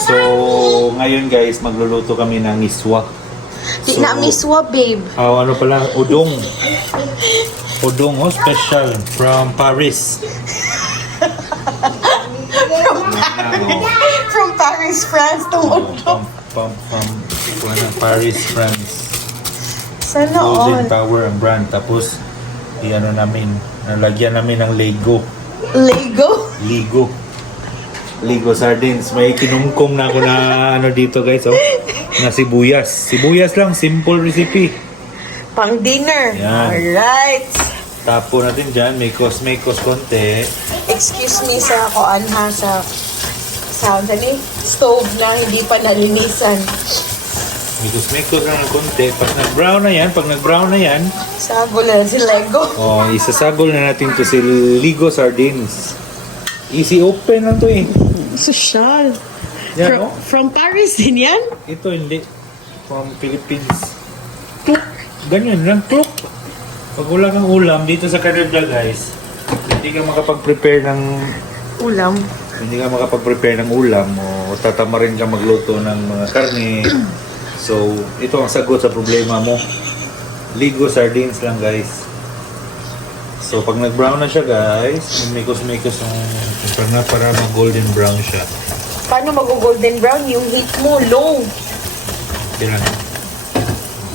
So, ngayon guys, magluluto kami ng iswa. Di So- na miswa, babe. Oh, ano pala? Udong. Udong, oh, special from Paris. Ano, From Paris, France, oh, udong. pam, pam, pam, Paris, France. Sana Golden all. Tower ang brand. Tapos, i-ano namin, nalagyan namin ng Lego. Lego. Ligo. Ligo sardines. May kinumkum na ako na ano dito guys, oh. Na sibuyas. Sibuyas lang, simple recipe. Pang dinner. Yan. Alright. Tapo natin dyan, may kos, may kos konti. Excuse me sa kuan ha, sa sa dali, stove na hindi pa nalinisan. Kos, may kos lang ng konti. Pag nag-brown na yan, pag nag-brown na yan, Sa gula si Lego. oh, isasagol na natin to si Ligo sardines. Easy open lang to eh. Social. Yan, from, oh. from Paris din yan? Ito hindi. From Philippines. Kluk. Ganyan lang, kluk. Pag wala kang ulam dito sa Canada guys, hindi ka makapag-prepare ng Ulam. hindi ka makapag-prepare ng ulam o tatamarin ka magluto ng mga karne. So, ito ang sagot sa problema mo. Ligo sardines lang guys. So, pag nag-brown na siya guys, mikos-mikos ang para, para mag-golden brown siya. Paano mag-golden brown? Yung heat mo low. Kailan?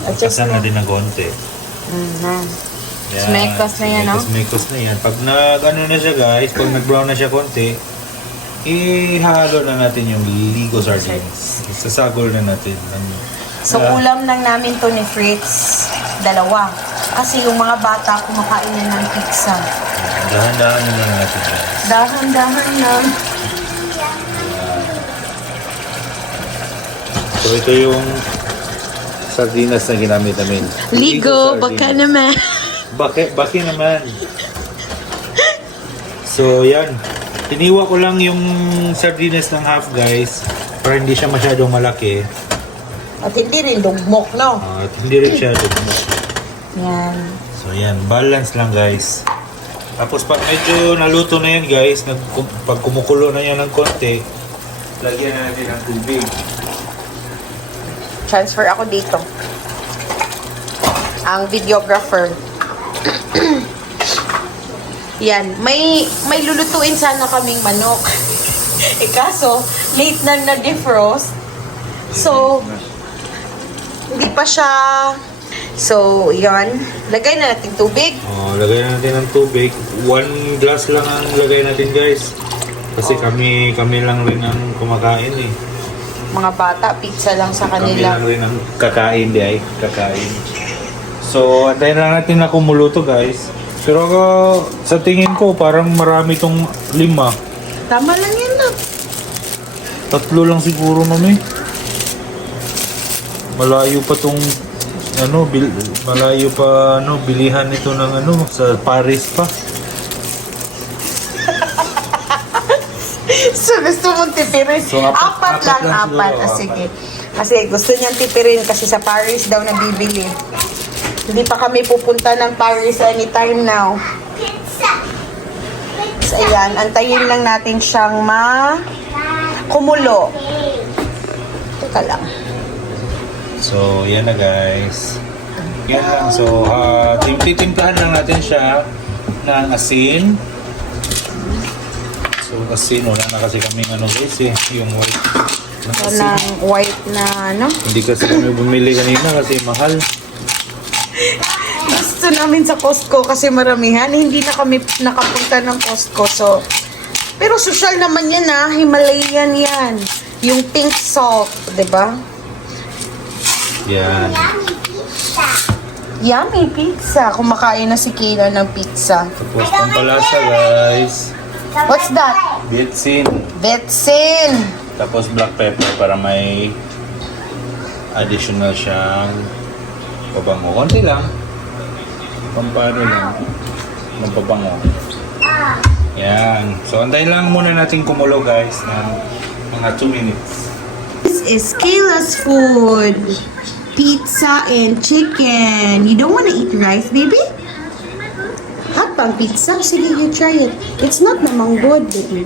Adjust Kasan na din ng konti. Mhm. Yan. Smekos na yan, no? Smekos na yan. Pag nag, ano na siya guys, pag nag-brown na siya konti, ihalo na natin yung ligo sardines. Isasagol na natin. Ng, So, Ah, ulam lang namin to ni Fritz. Dalawa. Kasi yung mga bata kumakain na ng pizza. Dahan-dahan na lang natin guys. Dahan-dahan lang. So ito yung sardinas na ginamit namin. Ligo, baka sardines. naman. Baki, baki naman. So, yan. Tiniwa ko lang yung sardinas ng half, guys. Para hindi siya masyadong malaki. At hindi rin dugmok, no? At hindi rin siya dugmok. Yan. So, yan. Balance lang, guys. Tapos, pag medyo naluto na yan, guys, nag, pag kumukulo na yan ng konti, lagyan na natin ng tubig. Transfer ako dito. Ang videographer. Yan. May, may lulutuin sana kaming manok. eh kaso, late nang na-defrost. So, hindi pa siya... So, yan. Lagay na natin tubig. Oh, lagay na natin ng tubig. One glass lang ang lagay natin, guys. Kasi kami kami lang rin ang kumakain eh. Mga bata, pizza lang sa Kami kanila. lang rin ang kakain di ay kakain. So, antayin lang natin na kumulo to guys. Pero uh, sa tingin ko parang marami tong lima. Tama lang yan na. Tatlo lang siguro mami. Malayo pa tong ano, bil, malayo pa ano, bilihan nito ng ano sa Paris pa. so, gusto mong tipirin? So, apat- apat, apat lang, lang apat. siguro, Ah, apat. sige. Kasi gusto niyang tipirin kasi sa Paris daw nabibili. Hindi pa kami pupunta ng Paris anytime now. So, ayan. Antayin lang natin siyang ma... kumulo. Teka lang. So, yan na guys. Yan lang. So, uh, timpi-timplahan lang natin siya ng asin. So, asin, wala na kasi kami ano guys eh, yung white na Ito asin. ng white na ano. Hindi kasi kami bumili kanina kasi mahal. Gusto namin sa Costco kasi maramihan. Hindi na kami nakapunta ng Costco. So, pero social naman yan ah. Himalayan yan. Yung pink salt, di ba? Yan. Yummy pizza. Kumakain na si Kayla ng pizza. Tapos pampalasa guys. What's that? Bitsin. Betsin. Tapos black pepper para may additional siyang pabango. Konti lang. Pampano lang. Mapabango. Yan. So, antayin lang muna natin kumulo guys ng mga 2 minutes. This is Kayla's food. Pizza and chicken. You don't want to eat rice, baby? Hot pang pizza? Sige, you try it. It's not namang good, baby.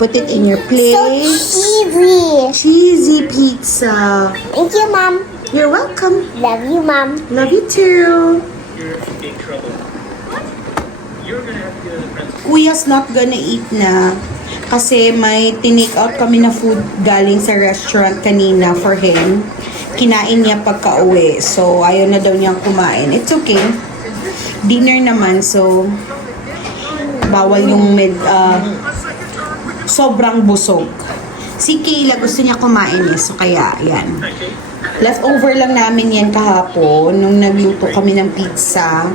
Put it in your plate. cheesy. Cheesy pizza. Thank you, Mom. You're welcome. Love you, Mom. Love you too. you're in big trouble. You're gonna have to go to the principal. Kuya's not gonna eat na. Kasi may tinake out kami na food galing sa restaurant kanina for him. Kinain niya pagka uwi. So, ayaw na daw niyang kumain. It's okay. Dinner naman, so bawal yung med, ah, sobrang busog. Si Kayla gusto niya kumain eh. So, kaya, yan. Leftover lang namin yan kahapon nung nagluto kami ng pizza.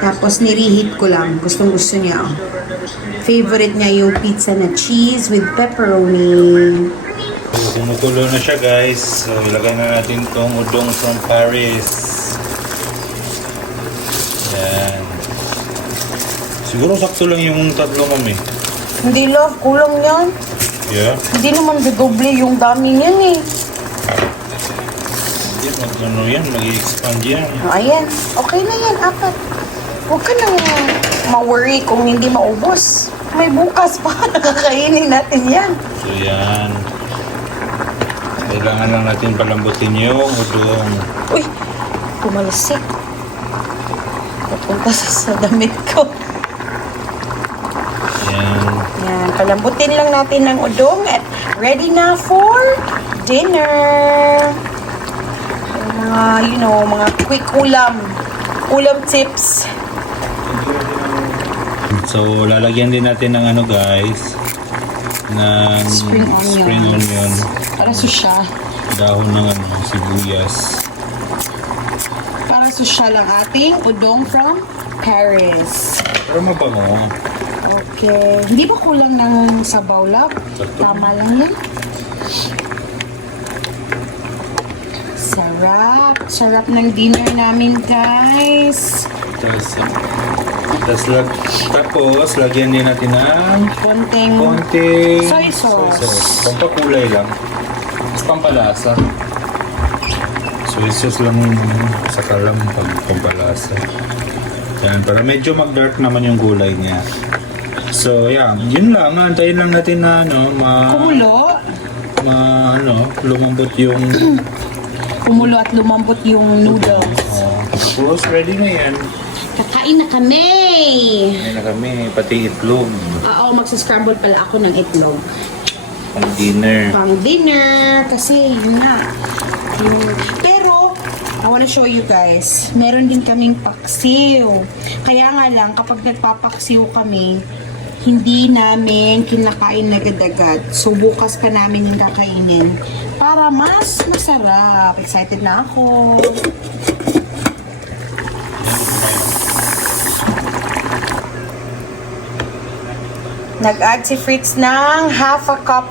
Tapos nirihit ko lang. Gustong gusto niya. Favorite niya yung pizza na cheese with pepperoni. Kumukulo na siya guys. So, ilagay na natin tong udong from Paris. Yan. Siguro sakto lang yung tatlo kami. Hindi love, kulang yan. Yeah? Hindi naman doble yung dami yan eh. Hindi, mag ano yan, mag-expand yan. Ayan, okay na yan, apat. Huwag ka nang ma-worry kung hindi maubos. May bukas pa, nakakainin natin yan. So yan. Kailangan lang natin palambutin yung udong. Uy, pumalsik. Papunta sa, sa damit ko. Yan. Yan, palambutin lang natin ng udong at ready na for dinner. Yung Mga, you know, mga quick ulam. Ulam tips. So, lalagyan din natin ng ano guys, ng Spring onion. spring onion, Para susya. dahon ng ano, sibuyas. Para susya lang ating udong from Paris. Pero mabango. Okay. Hindi ba kulang ng sabaw lab? Tama lang yan. Sarap. Sarap ng dinner namin, guys. Tapos, tapos, lag, tapos lagyan din natin ng Konting konting Soy sauce. Pampakulay lang. Tapos pampalasa. Soy sauce lang yun. Saka lang pag pampalasa. Yan, para medyo mag-dark naman yung gulay niya. So, yan. Yun lang. Antayin lang natin na, ano, ma, kumulo. ma, ano, lumambot yung Kumulo at lumambot yung noodles. Oh, tapos, ready na yan. Na kami! Ayun na kami, pati itlog. Oo, magsascramble pala ako ng itlog. Pang dinner. pang dinner kasi yun. Yung- Pero, I wanna show you guys, meron din kaming paksiw. Kaya nga lang, kapag nagpapaksiw kami, hindi namin kinakain agad-agad. So, bukas pa namin yung kakainin para mas masarap. Excited na ako. Nag-add si Fritz ng half a cup,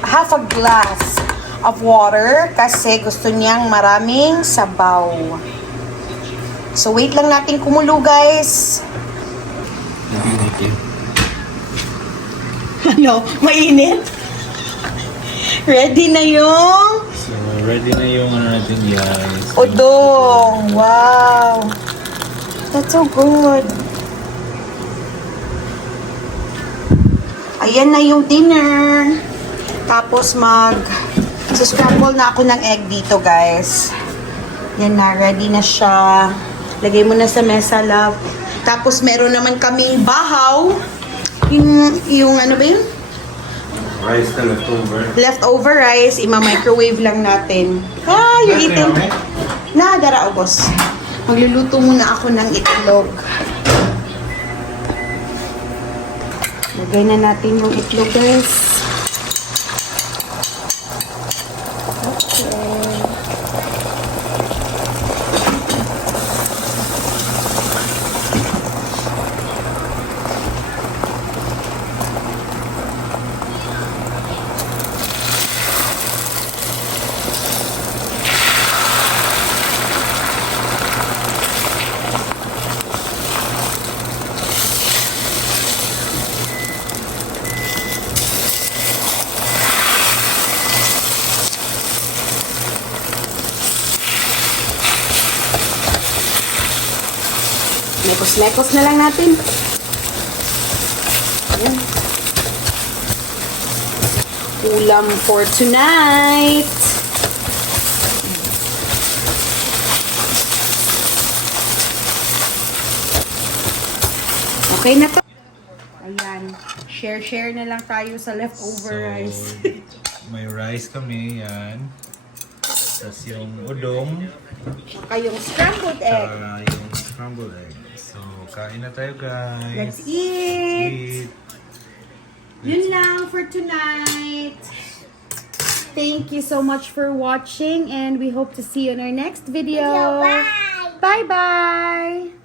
half a glass of water kasi gusto niyang maraming sabaw. So wait lang natin kumulo guys. Ano? Mainit? Ready na yung So, ready na yung ano natin guys. udong. Wow. That's so good. Ayan na yung dinner. Tapos mag scramble na ako ng egg dito, guys. Yan na, ready na siya. Lagay mo na sa mesa, love. Tapos meron naman kaming bahaw. Yung, yung ano ba yun? Rice na leftover. Leftover rice, ima-microwave lang natin. Ah, you're eating. Na, dara, boss. Magluluto muna ako ng itlog. Lagay na natin yung itlog, guys. Lekos-lekos na lang natin. Ayan. ulam for tonight. Okay na to. Ayan. Share-share na lang tayo sa leftover rice. may rice kami, yan. Tapos yung udong, Saka yung scrambled egg. saka yung scrambled egg. So, kain na tayo guys. Let's eat! Eat. Yun lang for tonight. Thank you so much for watching and we hope to see you in our next video. Bye. Bye-bye!